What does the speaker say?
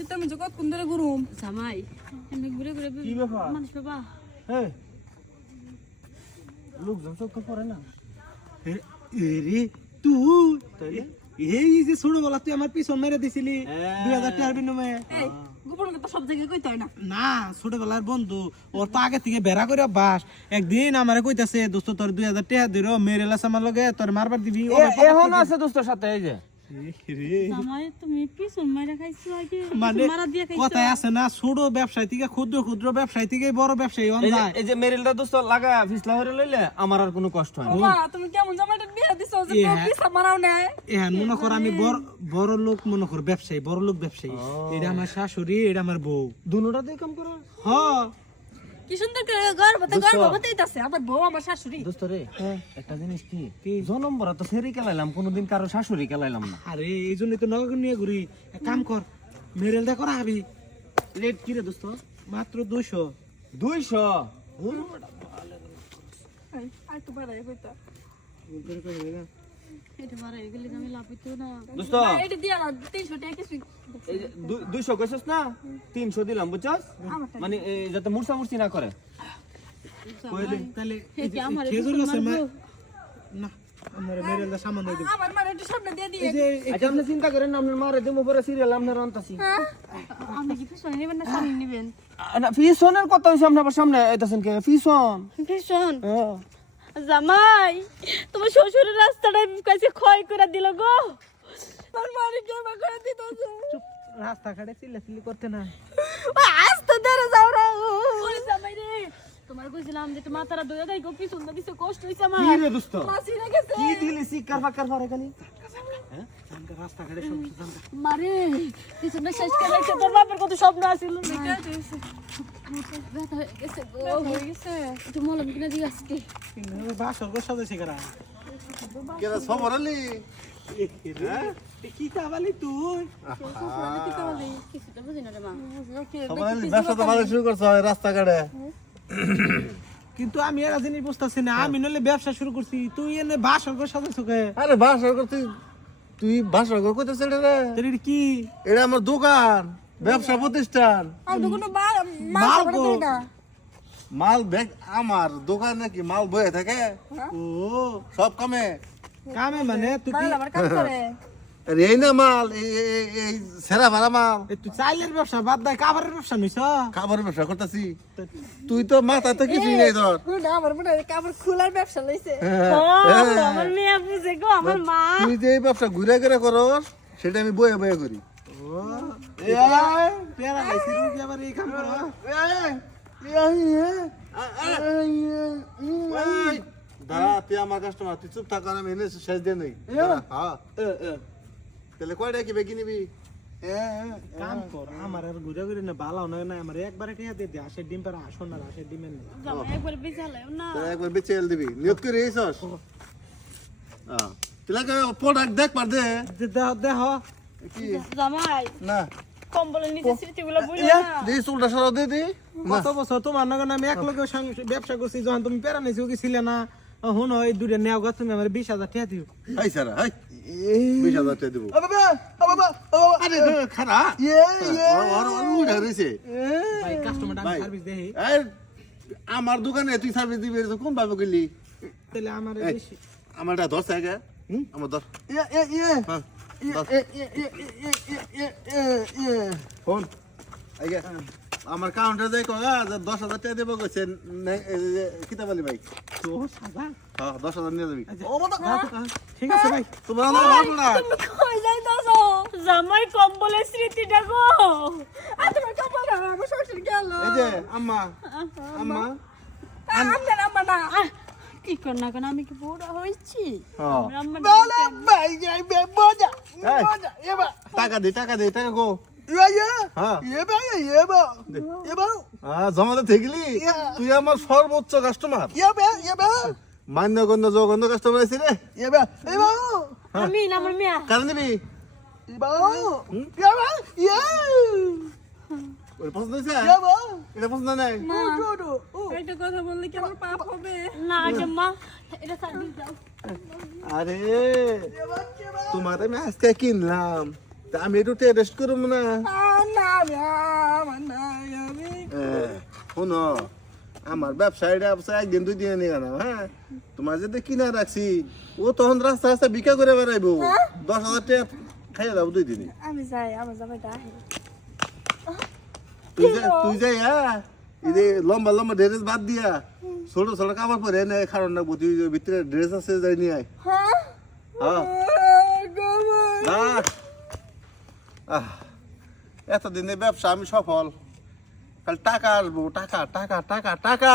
সেটা আমি জগৎ কোন ধরে ঘুরুম জামাই আমি ঘুরে ঘুরে কি ব্যাপার? মানুষ বাবা এই লোকজন চোখ পড়ে না এরে তুই তাইলে এই যে ছোটবেলা তুই আমার পিছন মেরে দিছিলি 2000 টাকার বিনিময়ে এই গোপন কথা সব জায়গায় কইতে হয় না না ছোটবেলার বন্ধু ওর তো আগে থেকে বেড়া করে অভ্যাস একদিন আমারে কইতাছে দোস্ত তোর 2000 টাকা দিরো মেরে লাস আমার লগে তোর মারবার দিবি এখন আছে দোস্তের সাথে এই যে জামাই তুমি পিছন মাইরা খাইছো আগে মানে মারা দিয়ে খাইছো কথায় আছে না ছোট ব্যবসায়ী থেকে ক্ষুদ্র ক্ষুদ্র ব্যবসায়ী থেকে বড় ব্যবসায়ী হন যায় এই যে মেরিলটা দোস্ত লাগা ফিসলা হরে লইলে আমার আর কোনো কষ্ট হয় না বাবা তুমি কেমন জামাইটা বিয়ে দিছো যে এ, কেউ পিছা মারাও না এখন মনে কর আমি বড় লোক মনে কর ব্যবসায়ী বড় লোক ব্যবসায়ী এটা আমার শাশুড়ি এটা আমার বউ দুনোটা দিয়ে কাম করো হ কি সুন্দর করে গর্ভবতীইতাছে আমার বউ আমার শাশুড়ি দোস্ত রে একটা জিনিস কি জনম ভরা তো সেরি কেলাইলাম কোনোদিন কারো শাশুড়ি কেলাইলাম না আরে এই জন্যই তো নগর নিয়ে ঘুরি এক কাম কর মেরেলটা করা হবি রেট কি রে দোস্ত মাত্র 200 200 আর তো বাড়াই কইতা এটা মারা গেলে আমি লাভ হইতো না দোস্ত এটা দিয়া না 300 টাকা কিছু এই যে 200 কইছস না 300 দিলাম বুঝছস মানে যাতে মুরসা মুরসি না করে কই দে তাহলে হে কি আমার খেজুর গাছে না আমার মেরেলটা সামান দিয়ে দিবি আমার মানে একটু সামনে দিয়ে দিয়ে এই যে আচ্ছা আপনি চিন্তা করেন না আপনার মারে দেবো পরে সিরিয়াল আপনার আনতাছি আমি কি পিছন নেবেন না সামনে নেবেন না ফিসনের কথা হইছে আপনার সামনে আইতাছেন কে ফিসন পিছন জামাই তোমার শ্বশুরের রাস্তাটা কাছে ক্ষয় করে দিল গো আমার মানে কে মা করে দিত চুপ রাস্তা ঘাটে চিল্লাচিল্লি করতে না আস্তে ধরে যাও রে ওরে জামাই রে তোমার কইছিলাম যে তোমার তারা দইয়া গাই গো পিছন না দিছে কষ্ট হইছে আমার কি রে দোস্ত মাসি রে গেছে কি দিলি সিকার ফাকার পরে খালি রাস্তা ঘাটে সব জানতা মারে পিছনটা শেষ করে রাখছে তোর বাপের কত স্বপ্ন আছিল ব্যথা হয়ে গেছে গো হয়ে গেছে একটু মলম কিনা দিয়ে আসতে বাসর গো সাজাইছে কারা কেন সবরালি কি চাবালি তুই কিছুটা বুঝি না রে মা সবরালি ব্যবসা তো ভালো শুরু করছ রাস্তাঘাটে কিন্তু আমি এরা জিনিস বুঝতেছি না আমি নলে ব্যবসা শুরু করছি তুই এনে বাসর গো সাজাইছো কে আরে বাসা করতে তুই বাসা কর কইতেছ রে তোর এটা কি এটা আমার দোকান ব্যবসা প্রতিষ্ঠান আর তো কোনো মাল মাল গো। করে না মাল ব্যাগ আমার দোকান নাকি মাল বয়ে থাকে ও সব কামে কামে মানে তুই কি মাল আমার কাজ করে আরে এই না মাল এই সেরা ভাড়া মাল তুই চাইলের ব্যবসা বাদ দে কাবারের ব্যবসা নিছ খাবারের ব্যবসা করতেছি তুই তো মাথা তো কিছুই নেই ধর না আমার মনে হয় কাপড় খোলার ব্যবসা লইছে আমার মেয়ে বুঝে গো আমার মা তুই যে এই ব্যবসা ঘুরে ঘুরে করস সেটা আমি বয়ে বয়ে করি পেরা লাইছি রুগী আবার এই কাম করো দাঁড়া তুই আমার কাস্টমার তুই চুপ থাক আমি এনে শেষ দিয়ে নেই হ্যাঁ তাহলে কয়টা কি বেগি নিবি কাম কর আমার আর ঘুরে ঘুরে না ভালো না না আমার একবারে টিয়া দিয়ে দে হাঁসের ডিম পারা আসন না হাঁসের ডিমের না জামাই একবার বেচালাও না তাহলে একবার বেচে এল দিবি নিয়ত করে এইছস হ্যাঁ তাহলে প্রোডাক্ট দেখ পার দে দেহ দেহ কি জামাই না কম্বলের নিচে স্মৃতিগুলো বুঝো না দি চুলটা সরা দে দি কত বছর তোমার নগর আমি এক লগে ব্যবসা করছি যখন তুমি পেরা নিছো কি ছিলে না হুন ওই দুইটা নেও গা তুমি আমার 20000 টাকা দিও হাই সারা হাই 20000 টাকা দিব আরে খারা ওর উড়া রইছে ভাই কাস্টমার আমি ভাই। সার্ভিস দেই এই আমার দোকানে তুই সার্ভিস দিবি এটা কোন ভাবে গেলি তাহলে আমার এই, বেশি আমারটা 10 টাকা আমার 10 হ্যাঁ ফোন আইগে আমার কাউন্টার যাই কগা 10000 টাকা দেব কইছেন কিতা বলি ভাই 20000 হ্যাঁ 10000 নিয়ে যাবি ঠিক আছে ভাই তোমার ভালো না তুমি কই যাইতাছো জামাই কম্বলের স্মৃতিটা গো আর তোমার কাপড় না আমার শ্বশুর গেল এই যে আম্মা আম্মা আমনে আম্মা না কি কর না কেন আমি কি বুড়া হইছি হ্যাঁ আম্মা ভাই যাই বে মজা এই, টাকা দে টাকা গো হ্যাঁ জমা দে থেকলি তুই আমার সর্বোচ্চ কাস্টমার মান্যগণ্য জঘন্য কাস্টমার আছে রে আমি না আমার মেয়া কারণ দিবি ওই পছন্দ হয়েছে এটা পছন্দ নাই একটা কথা বললে কি আমার পাপ হবে না আম্মা এটা সার্ভিস দাও আরে তোমার আমি আজকে কিনলাম তা আমি একটু টেস্ট করবো না না শোনো আমার ব্যবসায়ীরা একদিন 2 দিনে নিয়ে না, হ্যাঁ তোমার যদি কিনা রাখছি ও তখন রাস্তা রাস্তা বিক্রি করে বেড়াইবো, 10,000 টাকা খাইয়ে দাও 2 দিনে। আমি যাই, আমার জামাই ডাহে। তুই যাই, হ্যাঁ এই যে লম্বা লম্বা ড্রেস বাদ দিয়া ছোট ছোট কাপড় পরে এনে কারণ না বুঝি ভিতরে ড্রেস আছে যাই নিয়ে আয়। হ্যাঁ হ্যাঁ এতদিনে ব্যবসা আমি সফল, খালি টাকা আসবো, টাকা টাকা টাকা টাকা।